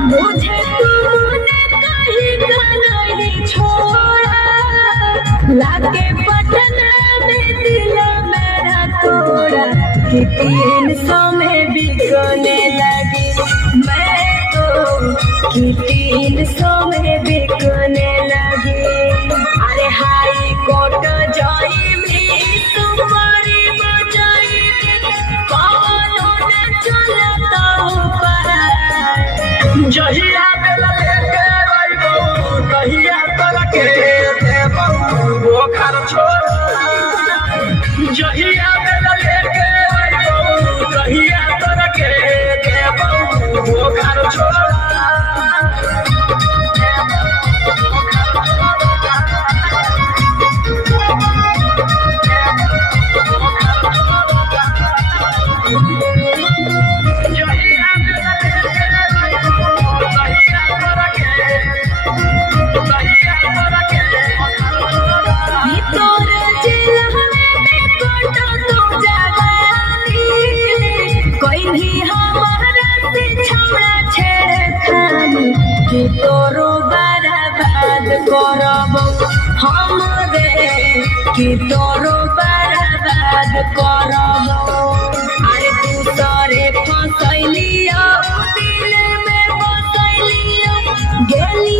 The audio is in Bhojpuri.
मुझे तूने कहीं का नहीं छोड़ा, लाके पटना में दिल मेरा तोड़ा, कि 300 में बिकने लगी मैं तो, कि 300 में बिकने लगी। अरे हाई कोर्ट जाई भी तुम्हारी बजाई, कौनो न चलता ऊपर। जहिया बेला लेके आइबो कहिया तोरा के देबो वो घर छोड़ा। जहिया बेला लेके आइबो कहिया तोरा के देबो वो घर छोड़ा। कि तोरो बर्बाद करब हम रे, कि तोरो बर्बाद करब। अरे तू तोरे फसैलिया दिल में बसैलिया, गेली